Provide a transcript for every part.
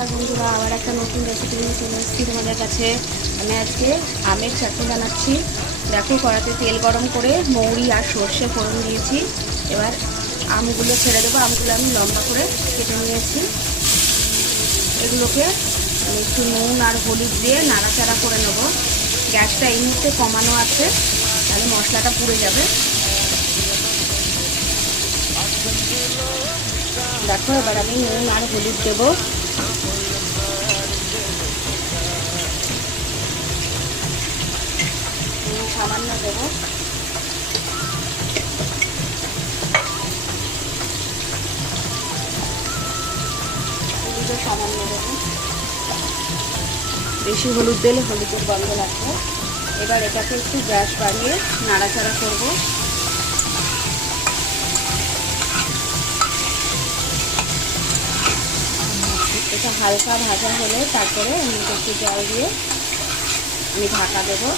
নমস্কার বন্ধুরা, আবার একটা নতুন রেসিপি নিয়ে চলে এসেছি তোমাদের কাছে। আমি আজকে আমের চাটনি বানাচ্ছি। দেখো, কড়াতে তেল গরম করে মৌরি আর সর্ষে ফোড়ন দিয়েছি। এবার আমগুলো ছেড়ে দেবো। আমগুলো আমি লম্বা করে কেটে নিয়েছি। এগুলোকে একটু নুন আর হলুদ দিয়ে নাড়াচাড়া করে নেব। গ্যাসটা এই মুহূর্তে কমানো আছে, তাহলে মশলাটা পুড়ে যাবে। দেখো, এবার আমি নুন আর হলুদ দেবো। সামান্য দেবো। হলুদও সামান্য দেবো। বেশি হলুদ দিলে হলুদের গন্ধ লাগবে। এবার এটাকে একটু গ্যাস বাড়িয়ে নাড়াচাড়া করবো। এটা হালকা ভাজা হলে তারপরে আমি একটু জল দিয়ে আমি ঢাকা দেবো।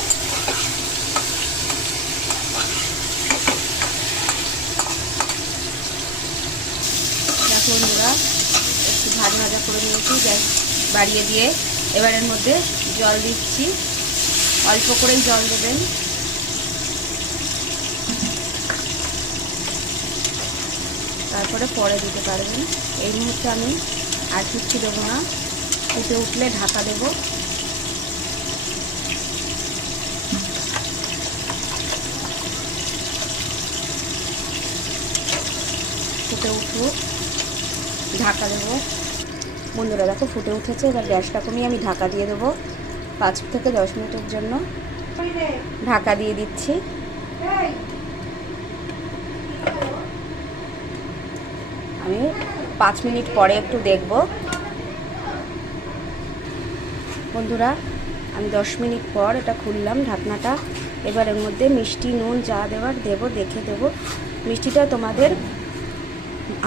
দেখো বন্ধুরা, একটু ভাজা করে নিয়েছি গ্যাস বাড়িয়ে দিয়ে। এবার এর মধ্যে জল দিচ্ছি, অল্প করেই জল দেবেন। তারপরে পরে দিতে পারবেন। এই মুহূর্তে আমি আর কিচ্ছু দেবো না। ফুটে উঠলে ঢাকা দেবো। ফুটে উঠুক, ঢাকা দেবো। বন্ধুরা দেখো, ফুটে উঠেছে। এবার গ্যাসটা কমিয়ে আমি ঢাকা দিয়ে দেবো 5 থেকে 10 মিনিটের জন্য। ঢাকা দিয়ে দিচ্ছি। আমি 5 মিনিট পরে একটু দেখব। বন্ধুরা, আমি 10 মিনিট পর এটা খুললাম ঢাকনাটা। এবার এর মধ্যে মিষ্টি নুন যা দেওয়ার দেবো, দেখে দেবো। মিষ্টিটা তোমাদের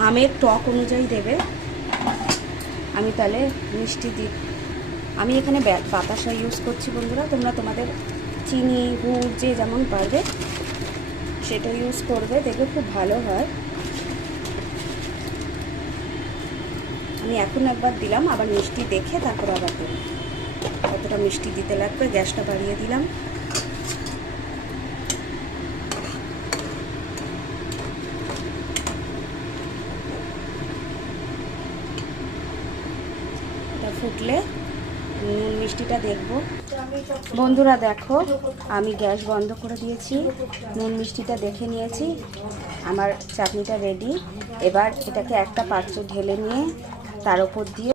আমের টক অনুযায়ী দেবে। আমি তাহলে মিষ্টি দিই। আমি এখানে বাতাসা ইউজ করছি বন্ধুরা। তোমরা তোমাদের চিনি গুড় যে যেমন পারবে সেটা ইউজ করবে, দেখবে খুব ভালো হয়। আমি এখন একবার দিলাম, আবার মিষ্টি দেখে তারপর আবার দেব। কতটা মিষ্টি দিতে লাগবে। গ্যাসটা বাড়িয়ে দিলাম। এটা ফুটলে নুন মিষ্টিটা দেখব। বন্ধুরা দেখো, আমি গ্যাস বন্ধ করে দিয়েছি, নুন মিষ্টিটা দেখে নিয়েছি। আমার চাটনিটা রেডি। এবার এটাকে একটা পাত্রে ঢেলে নিয়ে তার উপর দিয়ে